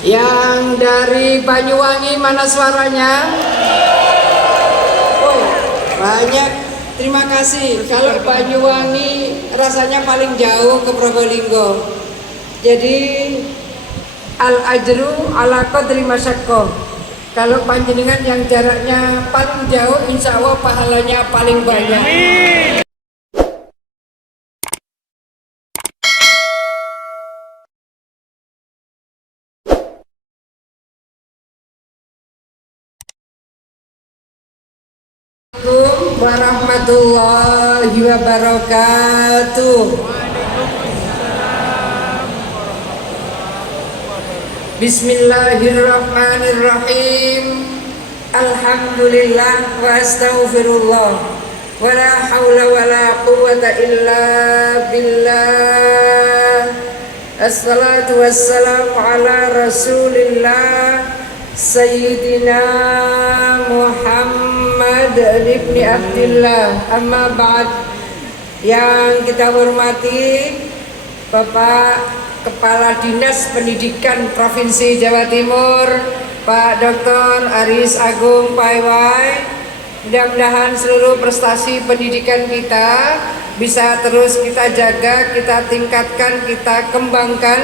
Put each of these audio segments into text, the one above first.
Yang dari Banyuwangi mana suaranya? Oh, banyak. Terima kasih. Kalau Banyuwangi rasanya paling jauh ke Probolinggo. Jadi al-ajru ala qadri masyaqqa. Kalau panjenengan yang jaraknya paling jauh, insya Allah pahalanya paling banyak. Assalamualaikum warahmatullahi wabarakatuh. Bismillahirrahmanirrahim. Alhamdulillah wa astaghfirullah. Wa la hawla wa la quwwata illa billah. Assalatu wassalamu ala rasulillah Sayyidina Muhammad ibni Abdillah. Amma ba'd. Yang kita hormati Bapak Kepala Dinas Pendidikan Provinsi Jawa Timur, Pak Dr. Aris Agung Paiwai. Mudah-mudahan seluruh prestasi pendidikan kita bisa terus kita jaga, kita tingkatkan, kita kembangkan.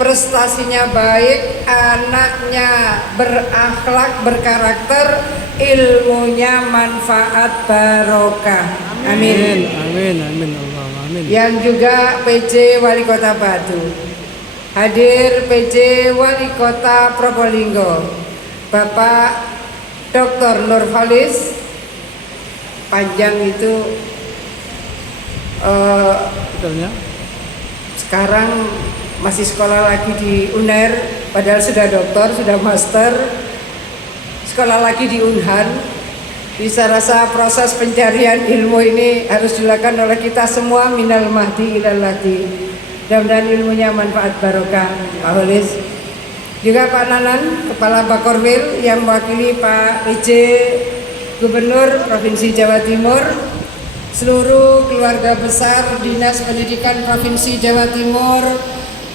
Prestasinya baik, anaknya berakhlak, berkarakter, ilmunya manfaat barokah. Amin. Amin, amin, Allah, amin. Yang juga PJ Wali Kota Batu. Hadir PJ Wali Kota Probolinggo, Bapak Dr. Nurholis. Panjang itu Betulnya? sekarang masih sekolah lagi di UNER, padahal sudah doktor, sudah master, sekolah lagi di Unhan. Bisa rasa proses pencarian ilmu ini harus dilakukan oleh kita semua, minal mahdi ilal lahdi. Mudah-mudahan ilmunya manfaat barokah. Pak Holis. Juga Pak Nanan, Kepala Bakorwil yang mewakili Pak PJ Gubernur Provinsi Jawa Timur, seluruh keluarga besar Dinas Pendidikan Provinsi Jawa Timur,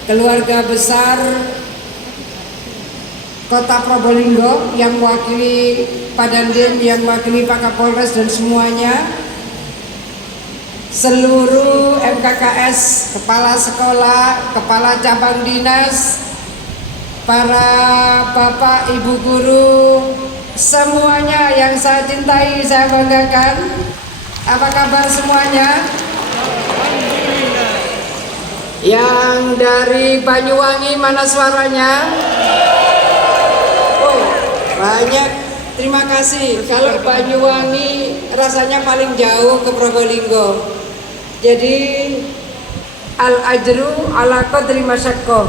keluarga besar Kota Probolinggo yang mewakili Pak Dandim, yang mewakili Pak Kapolres dan semuanya, seluruh MKKS, kepala sekolah, kepala cabang dinas, para bapak ibu guru, semuanya yang saya cintai, saya banggakan. Apa kabar semuanya? Yang dari Banyuwangi mana suaranya? Oh, banyak. Terima kasih. Kalau Banyuwangi rasanya paling jauh ke Probolinggo. Jadi al-ajru ala qadri masyaqqa.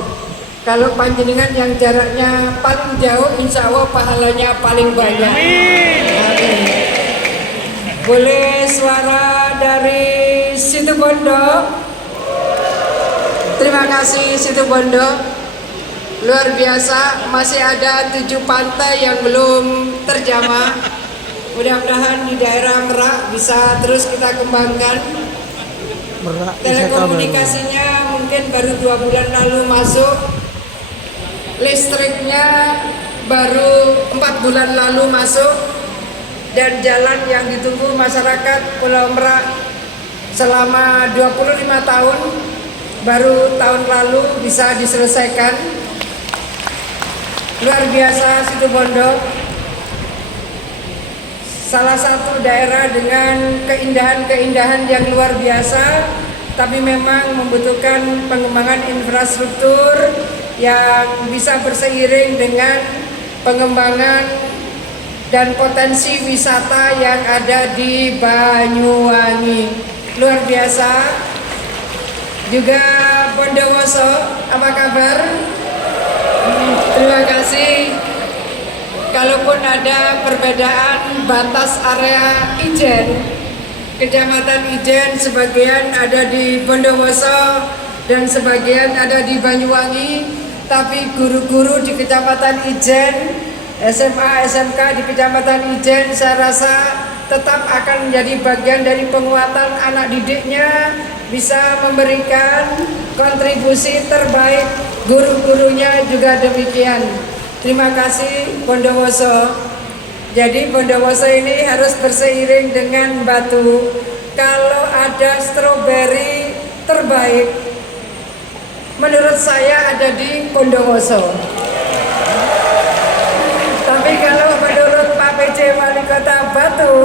Kalau panjenengan yang jaraknya paling jauh, insya Allah pahalanya paling banyak. Amin. Boleh suara dari Situbondo? Terima kasih Situbondo. Luar biasa, masih ada 7 pantai yang belum terjamah. Mudah-mudahan di daerah Merak bisa terus kita kembangkan. Telekomunikasinya mungkin baru 2 bulan lalu masuk, listriknya baru 4 bulan lalu masuk, dan jalan yang ditunggu masyarakat Pulau Merak selama 25 tahun baru tahun lalu bisa diselesaikan. Luar biasa Situbondo, salah satu daerah dengan keindahan-keindahan yang luar biasa, tapi memang membutuhkan pengembangan infrastruktur yang bisa berseiring dengan pengembangan dan potensi wisata yang ada di Banyuwangi. Luar biasa. Juga Bondowoso, apa kabar? Terima kasih. Kalaupun ada perbedaan batas area Ijen, Kecamatan Ijen sebagian ada di Bondowoso dan sebagian ada di Banyuwangi, tapi guru-guru di Kecamatan Ijen, SMA, SMK di Kecamatan Ijen saya rasa tetap akan menjadi bagian dari penguatan anak didiknya, bisa memberikan kontribusi terbaik Guru-gurunya juga demikian. Terima kasih Bondowoso. Jadi Bondowoso ini harus berseiring dengan batu. Kalau ada stroberi terbaik, menurut saya ada di Bondowoso. Tapi kalau menurut Pak PJ Wali Kota Batu,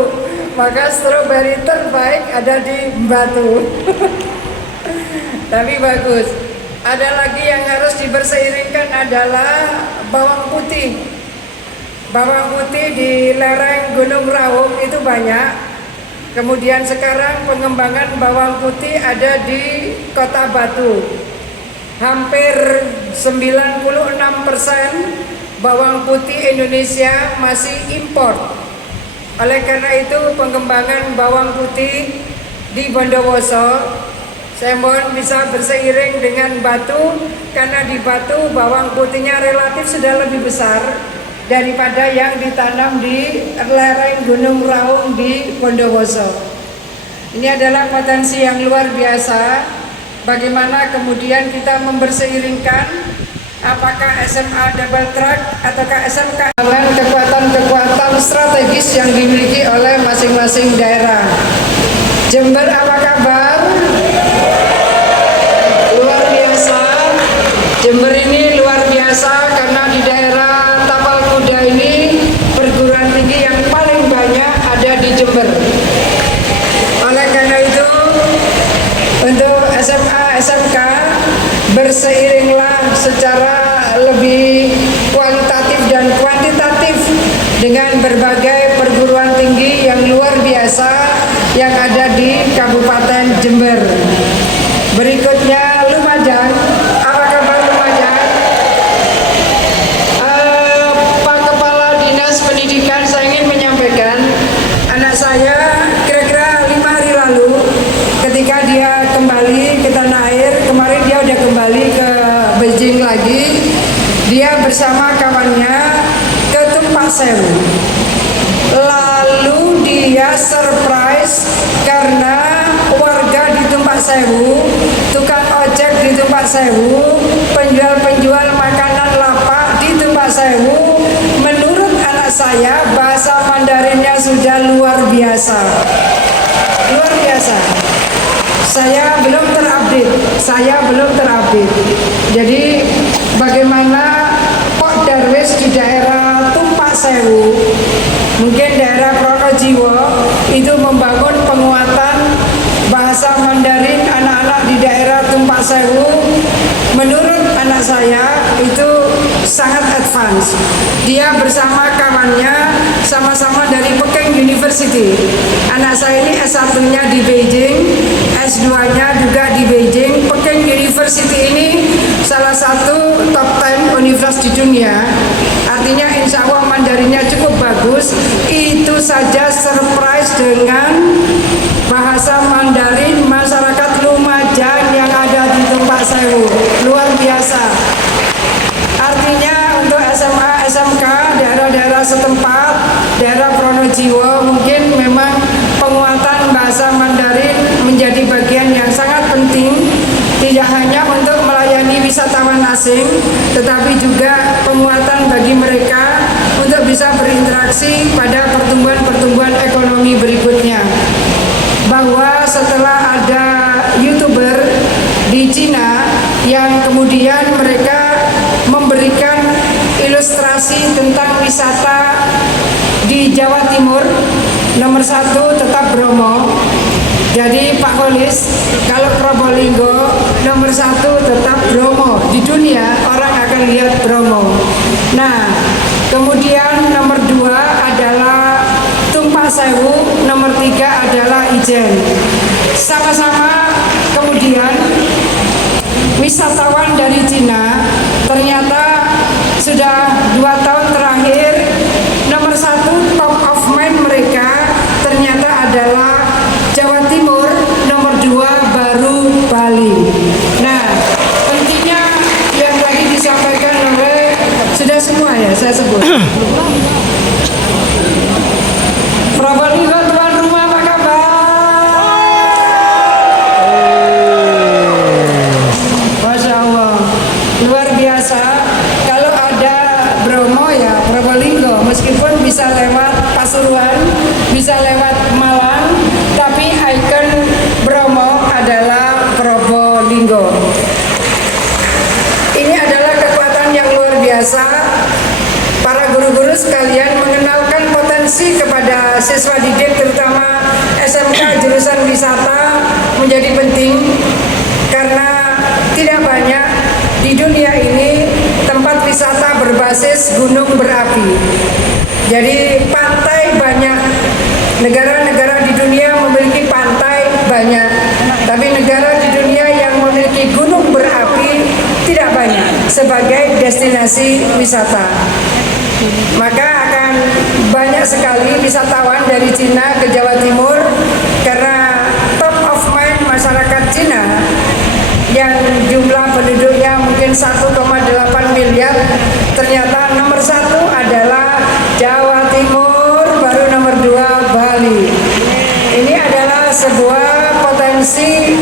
maka stroberi terbaik ada di Batu. Tapi bagus. Ada lagi yang harus diberseiringkan adalah bawang putih. Bawang putih di lereng Gunung Raung itu banyak. Kemudian sekarang pengembangan bawang putih ada di Kota Batu. Hampir 96% bawang putih Indonesia masih impor. Oleh karena itu pengembangan bawang putih di Bondowoso, saya mohon bisa berseiring dengan Batu, karena di Batu bawang putihnya relatif sudah lebih besar daripada yang ditanam di lereng Gunung Raung di Bondowoso. Ini adalah potensi yang luar biasa. Bagaimana kemudian kita memberseiringkan, apakah SMA double track ataukah SMK, dengan kekuatan-kekuatan strategis yang dimiliki oleh masing-masing daerah. Jember apa kabar? Luar biasa. Jember ini luar biasa karena di daerah Tapal Kuda ini perguruan tinggi yang paling banyak ada di Jember. Oleh karena itu, untuk SMA, SMK berseiringlah secara lebih kualitatif dan kuantitatif dengan berbagai perguruan tinggi yang luar biasa yang ada di Kabupaten Jember. Berikutnya Lumajang. Apa kabar Lumajang? Pak Kepala Dinas Pendidikan, saya ingin menyampaikan, anak saya kira-kira 5 hari lalu ketika dia kembali ke tanah air, kemarin dia udah kembali ke Beijing lagi, dia bersama kawannya ke Tumpak Sewu. Lalu dia surprise karena warga di Tumpak Sewu, tukang ojek di Tumpak Sewu, penjual-penjual makanan lapak di Tumpak Sewu, menurut anak saya bahasa Mandarinnya sudah luar biasa. Luar biasa. Saya belum terupdate. Jadi bagaimana Pok Darwis di daerah Tumpak Sewu, mungkin daerah Pronojiwo, itu membangun penguatan bahasa Mandarin anak-anak di daerah Tumpak Sewu. Menurut anak saya itu sangat advance. Dia bersama kawannya sama-sama dari Peking University. Anak saya ini S1-nya di Beijing, S2-nya juga di Beijing. Peking University ini salah satu top 10 universitas di dunia. Artinya insya Allah Mandarinnya cukup bagus. Itu saja surprise dengan bahasa Mandarin masyarakat Lumajang yang ada di Tumpak Sewu. Luar biasa. Artinya untuk SMA, SMK, daerah-daerah setempat, daerah Pronojiwo, mungkin memang penguatan bahasa Mandarin menjadi bagian yang sangat penting, tidak hanya untuk melayani wisatawan asing, tetapi juga penguatan bagi mereka untuk bisa berinteraksi pada pertumbuhan-pertumbuhan ekonomi berikutnya. Bahwa setelah ada YouTuber di Cina yang kemudian mereka memberikan ilustrasi tentang wisata di Jawa Timur, nomor 1 tetap Bromo. Jadi Pak Holis, kalau Probolinggo nomor 1 tetap Bromo. Di dunia orang akan lihat Bromo. Nah, kemudian nomor 2 adalah Tumpak Sewu, nomor 3 adalah Ijen. Sama-sama kemudian wisatawan dari Cina ternyata sudah 2 tahun terakhir nomor 1 top of mind mereka ternyata adalah Jawa Timur, nomor 2 baru Bali. Nah, pentingnya yang tadi disampaikan oleh sudah semua ya saya sebut. Probolinggo tuan rumah, apa kabar? Masya Allah, luar mahasiswa didik terutama SMK jurusan wisata menjadi penting karena tidak banyak di dunia ini tempat wisata berbasis gunung berapi. Jadi pantai banyak, negara-negara di dunia memiliki pantai banyak, tapi negara di dunia yang memiliki gunung berapi tidak banyak sebagai destinasi wisata. Maka akan banyak sekali wisatawan dari Cina ke Jawa Timur karena top of mind masyarakat Cina yang jumlah penduduknya mungkin 1,8 miliar, ternyata nomor 1 adalah Jawa Timur, baru nomor 2 Bali. Ini adalah sebuah potensi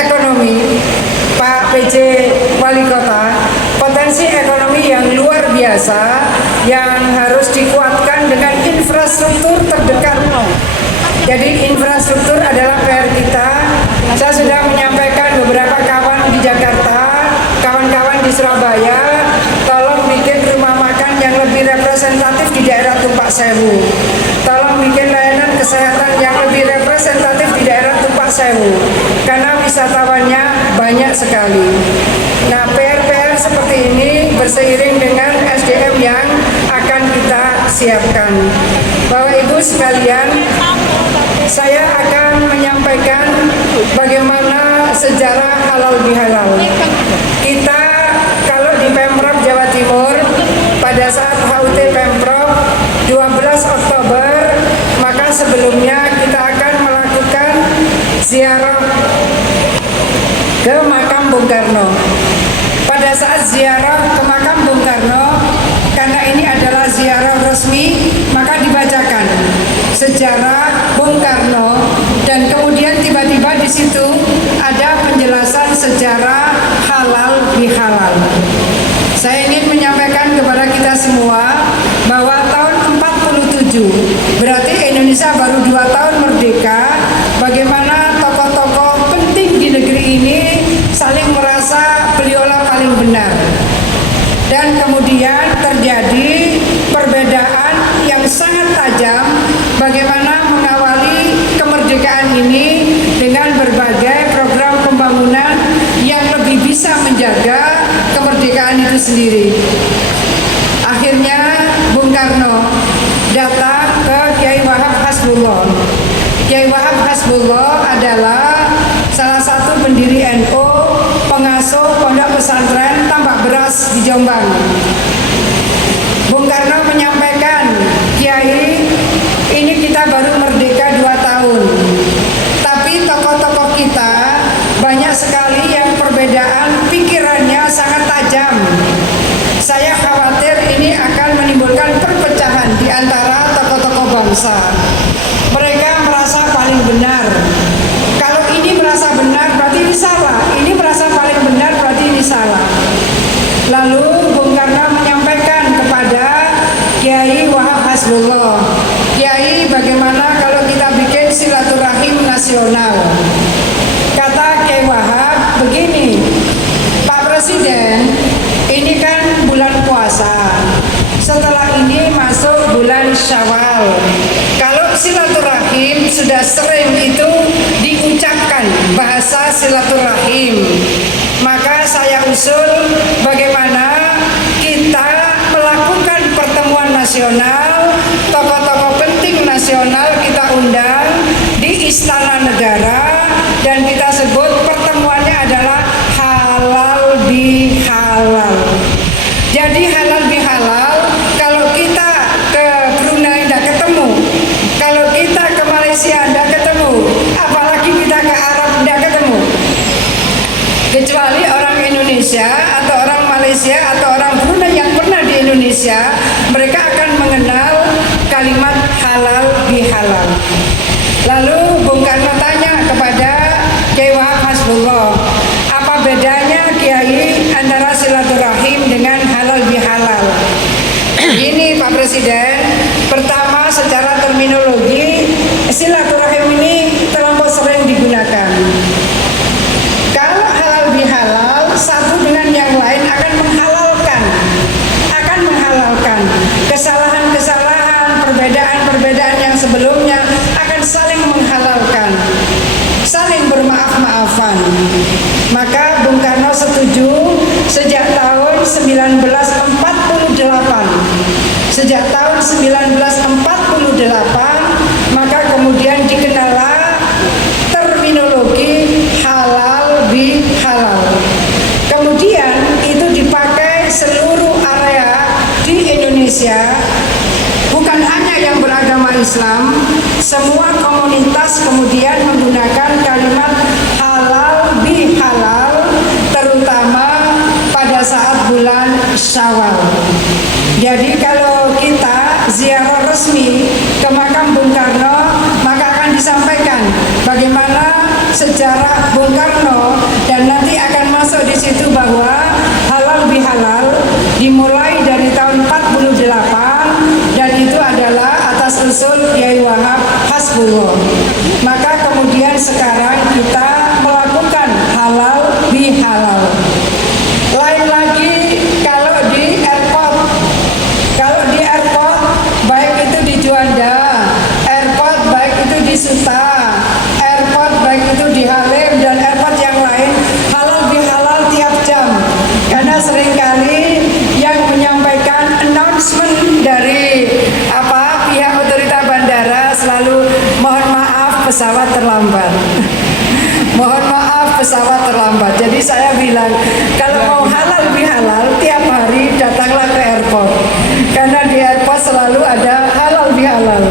ekonomi, Pak PJ Wali Kota, potensi ekonomi yang luar biasa yang harus dikuatkan dengan infrastruktur terdekat. Jadi infrastruktur adalah PR kita. Saya sudah menyampaikan beberapa kawan di Jakarta, kawan-kawan di Surabaya, tolong bikin rumah makan yang lebih representatif di daerah Tumpak Sewu. Tolong bikin layanan kesehatan yang lebih representatif di daerah Tumpak Sewu. Karena wisatawannya banyak sekali. Nah, PR-PR seperti ini berseiring dengan SDM yang akan kita siapkan. Bapak Ibu sekalian, saya akan menyampaikan bagaimana sejarah halal bihalal. Kita kalau di Pemprov Jawa Timur pada saat HUT Pemprov 12 Oktober, maka sebelumnya kita akan melakukan ziarah ke makam Bung Karno. Pada saat ziarah ke makam Bung Karno, karena ini adalah ziarah resmi, maka dibacakan sejarah Bung Karno dan kemudian tiba-tiba di situ ada penjelasan sejarah halal bihalal. Saya ingin menyampaikan kepada kita semua bahwa tahun 47 berarti Indonesia baru 2 tahun merdeka. Bagaimana tokoh-tokoh penting di negeri ini saling merasa beliaulah paling benar. Dan kemudian terjadi perbedaan yang sangat tajam bagaimana mengawali kemerdekaan ini dengan berbagai program pembangunan yang lebih bisa menjaga kemerdekaan itu sendiri. Akhirnya Bung Karno datang ke Kiai Wahab Hasbullah. Kiai Wahab Hasbullah adalah salah satu pendiri NU, pengasuh pondok pesantren Tambak Beras di Jombang. Bung Karno menyampaikan, Kiai, ini kita baru merdeka 2 tahun, tapi tokoh-tokoh kita banyak sekali yang perbedaan pikirannya sangat tajam. Saya khawatir ini akan menimbulkan perpecahan di antara tokoh-tokoh bangsa. Mereka merasa paling benar. Kalau ini merasa benar berarti ini salah. Ini merasa paling benar berarti ini salah. Lalu Bung Karno menyampaikan kepada Kiai Wahab Hasbullah, Kiai, bagaimana kalau kita bikin silaturahim nasional? Kata Kiai Wahab, begini, Pak Presiden, ini kan bulan puasa. Setelah ini masuk bulan Syawal. Kalau silaturahim sudah sering itu diucapkan bahasa silaturahim, maka saya usul bagaimana kita melakukan pertemuan nasional, tokoh-tokoh penting nasional kita undang di Istana Negara dan kita sebut pertemuannya adalah halal bihalal. Jadi halal bihalal, kalau kita ke Brunei tidak ketemu, kalau kita ke Malaysia tidak ketemu, apalagi kita ke Arab tidak ketemu. Kecuali orang Indonesia atau orang Malaysia atau orang Brunei yang pernah di Indonesia, mereka akan mengenal kalimat halal bihalal. Lalu Bung Karno tanya kepada Kiai Wahab Hasbullah, apa bedanya Kiai antara silaturahim dengan halal bihalal? Ini Pak Presiden, pertama secara terminologi silaturahim ini terlampau sering digunakan. Kalau halal bihalal, satu dengan yang lain akan menghalalkan. setuju sejak tahun 1948. Sejak tahun 1948, maka kemudian dikenallah terminologi halal bihalal. Kemudian itu dipakai seluruh area di Indonesia, bukan hanya yang beragama Islam, semua komunitas kemudian menggunakan kalimat halal bihalal, terutama pada saat bulan Syawal. Jadi kalau kita ziarah resmi ke makam Bung Karno, maka akan disampaikan bagaimana sejarah Bung Karno, dan nanti akan masuk di situ bahwa halal bihalal dimulai dari tahun 48 dan itu adalah atas usul Yai Wahab Hasbullah. Maka kemudian sekarang kita melakukan halal bihalal. Lain lagi kalau di airport. Kalau di airport, baik itu di Juanda, airport baik itu di Suta, airport baik itu di Halim dan airport yang lain, halal bihalal tiap jam. Karena seringkali yang menyampaikan announcement dari pihak otorita bandara selalu mohon maaf pesawat terlambat. Mohon maaf pesawat terlambat. Jadi saya bilang kalau mau halal bihalal tiap hari datanglah ke airport, karena di airport selalu ada halal bihalal.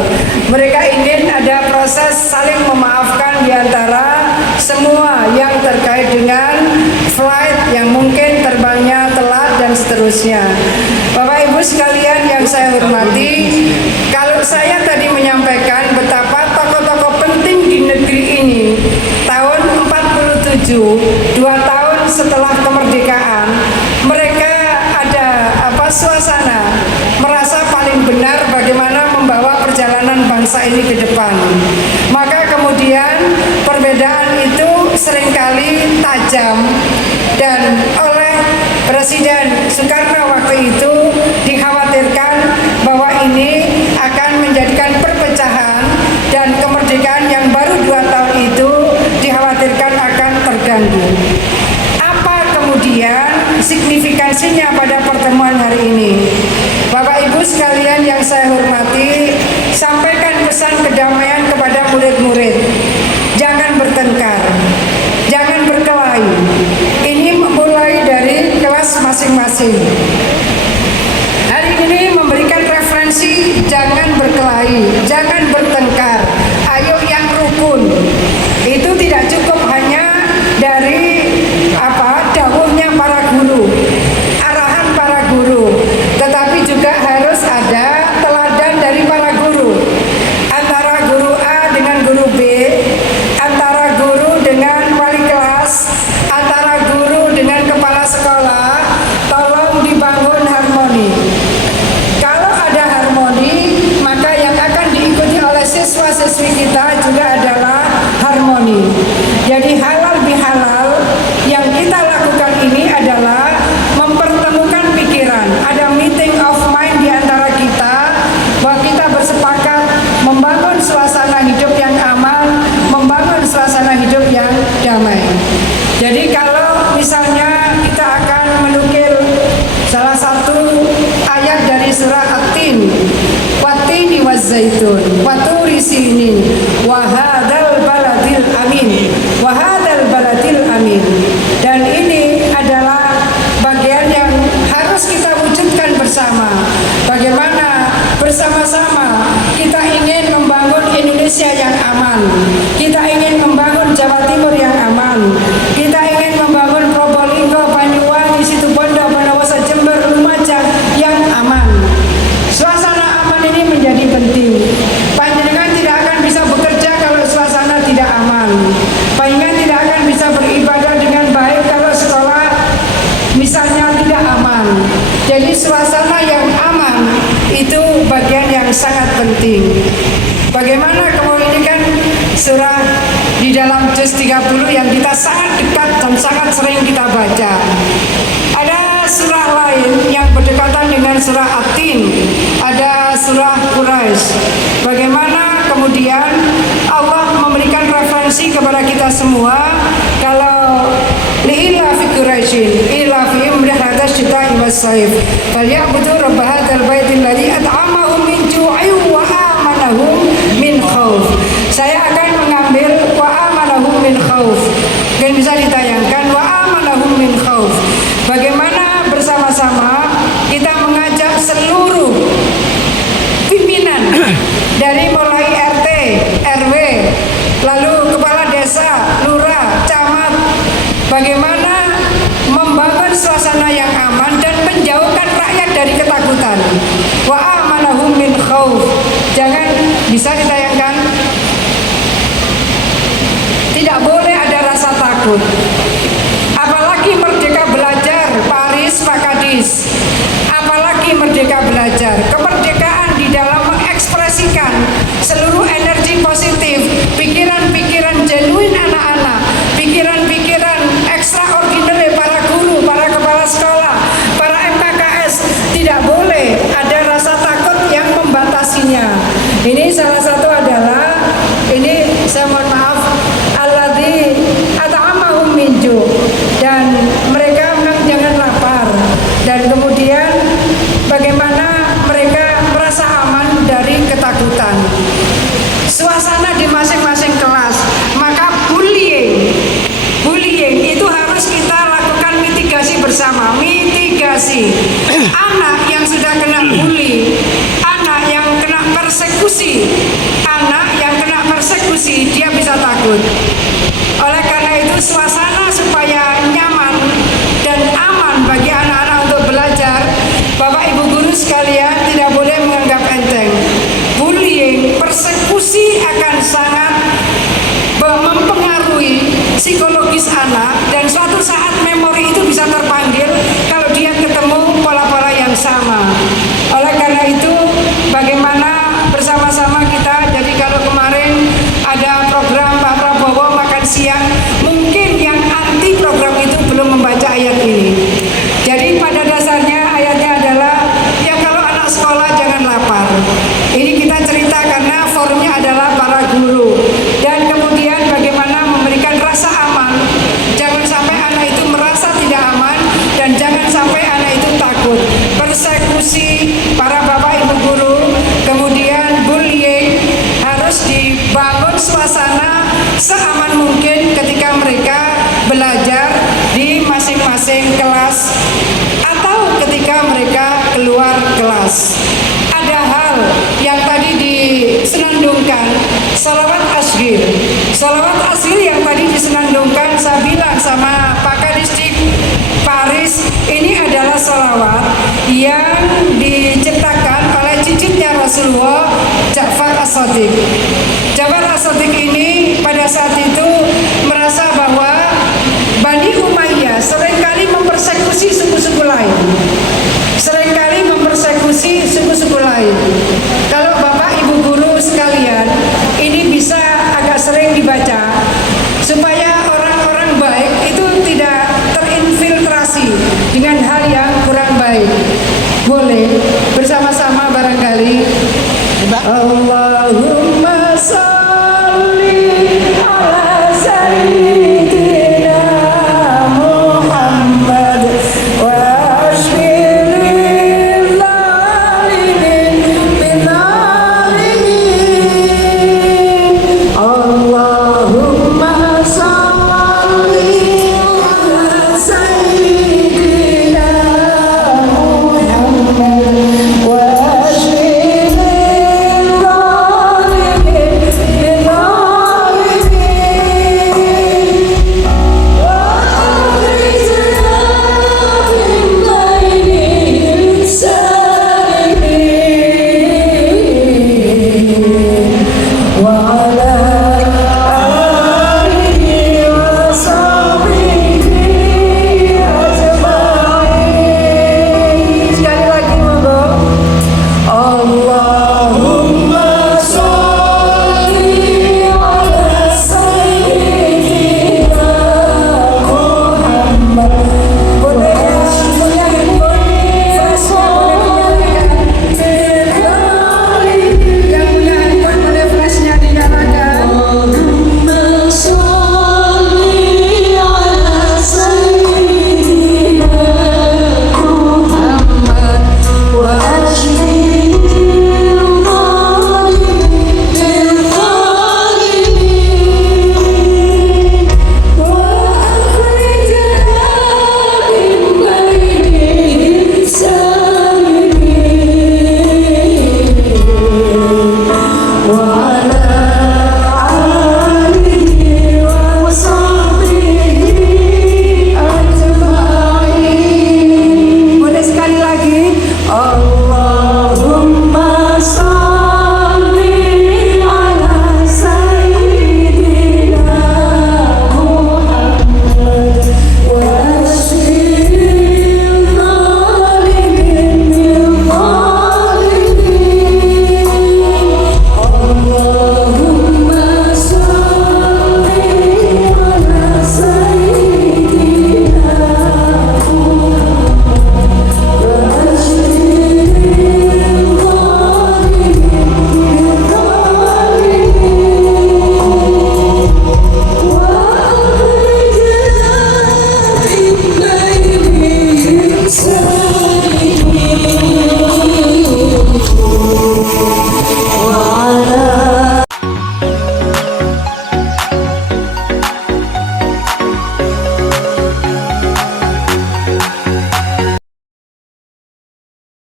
Mereka ingin ada proses saling memaafkan di antara semua yang terkait dengan flight yang mungkin terbangnya telat dan seterusnya. Bapak Ibu sekalian yang saya hormati, kalau saya tadi menyampaikan betapa tokoh-tokoh penting di negeri ini tahun 47, 2 tahun setelah kemerdekaan, mereka ada suasana merasa paling benar bagaimana membawa perjalanan bangsa ini ke depan. Maka kemudian perbedaan itu seringkali tajam, dan oleh Presiden Soekarno waktu itu dikhawatirkan bahwa ini akan menjadikan perpecahan dan kemerdekaan yang baru 2 tahun itu dikhawatirkan akan terganggu. Apa kemudian signifikansinya pada pertemuan hari ini? Bapak Ibu sekalian yang saya hormati, sampaikan pesan kedamaian kepada murid-murid. Jangan bertengkar, jangan berkelahi. Ini mulai dari kelas masing-masing. Hari ini memberikan referensi jangan berkelahi, jangan bertengkar. Ayo yang rukun. Itu tidak cukup hanya dari dawuhnya para guru, arahan para guru, tetapi juga harus ada teladan dari para guru, antara guru A dengan guru B, antara guru dengan wali kelas, antara guru dengan kepala sekolah. Tolong dibangun harmoni. Kalau ada harmoni, maka yang akan diikuti oleh siswa-siswi kita juga adalah harmoni. Jadi halal bihalal yang kita lakukan ini adalah mempertemukan pikiran. Ada meeting of mind di antara kita, bahwa kita bersepakat membangun suasana hidup yang aman, membangun suasana hidup yang damai. Jadi kalau misalnya kita akan menukil salah satu ayat dari surah At-Tin, Wat-tini waz-zaitun, Wa-turi sinin, wa hadzal baladil amin, wa hadzal baladil amin. Dan ini adalah bagian yang harus kita wujudkan bersama. Bagaimana bersama-sama kita ingin membangun Indonesia yang aman, kita ingin membangun Jawa Timur yang aman, kita ingin membangun Probolinggo, Banyuwangi, Situbondo, Bondowoso, Jember, Lumajang yang aman. Suasana aman ini menjadi penting. Panjenengan tidak akan bisa bekerja kalau suasana tidak aman. Panjenengan tidak akan bisa beribadah dengan baik kalau sekolah misalnya tidak aman. Jadi suasana yang aman itu bagian yang sangat penting. Bagaimana kalau ini kan surah di dalam juz 30 yang kita sangat dekat dan sangat sering kita baca. Ada surah lain yang berdekatan dengan surah At-Tin, ada surah Quraisy. Bagaimana kemudian Allah memberikan referensi kepada kita semua kalau li'ila fi Quraisy ilafihim rihlatas syita'i was-shaif falyabudu rabb hadzal baitil ladzi at'amahum min ju'in wa amanahum min khauf. Saya akan mengambil wa amanahum min khauf. Mungkin bisa ditayangkan wa amanahum min khauf. Bagaimana bersama-sama kita mengajak seluruh pimpinan dari mulai RT, RW, lalu kepala desa, lurah, camat, bagaimana membangun suasana yang aman dan menjauhkan rakyat dari ketakutan. Wa amanahum min khauf. Jangan, bisa ditayangkan. Tidak boleh ada rasa takut. Apalagi Merdeka Belajar, Paris, Pak Kadis. Apalagi Merdeka Belajar. Kemerdekaan di dalam mengekspresikan seluruh energi positif, pikiran-pikiran genuine anak-anak, pikiran-pikiran extraordinary para guru, para kepala sekolah, para MKKS. Tidak boleh ada rasa takut yang membatasinya. Ini salah satu adalah, ini saya mohon maaf, alladzi at'amahum min ju', dan mereka memang jangan lapar, dan kemudian bagaimana mereka merasa aman dari ketakutan. Suasana di masing-masing kelas, maka bullying itu harus kita lakukan mitigasi bersama. Mitigasi anak yang sudah kena bully, anak yang kena persekusi, dia bisa takut. Oleh karena itu, suasana supaya nyaman dan aman bagi anak-anak untuk belajar, Bapak Ibu guru sekalian tidak boleh menganggap enteng. Bullying, persekusi akan sangat mempengaruhi psikologis anak, dan suatu saat memori itu bisa terpanggil kalau dia ketemu pola-pola yang sama. Oleh karena itu, bagaimana bersama-sama kita, jadi kalau kemarin ada program Pak Prabowo makan siang, mungkin yang anti program itu belum membaca ayat ini. Jadi pada dasarnya ayatnya adalah, ya kalau anak sekolah jangan lapar. Ini kita cerita karena forumnya adalah para guru. Dan kemudian bagaimana memberikan rasa aman. Jangan sampai anak itu merasa tidak aman, dan jangan sampai anak itu takut. Persekusi para bapak ibu guru, kemudian bullying, harus dibangun suasana seaman mungkin ketika mereka belajar di masing-masing kelas atau ketika mereka keluar kelas. Ada hal yang tadi disenandungkan, salawat asghir. Salawat asghir yang tadi disenandungkan, saya bilang sama Pak Kadis di Paris, ini adalah salawat yang diciptakan oleh cicitnya Rasulullah, Ja'far As-Shadiq. Ja'far As-Shadiq ini pada saat itu merasa bahwa Bani Umayyah seringkali mempersekusi suku-suku lain.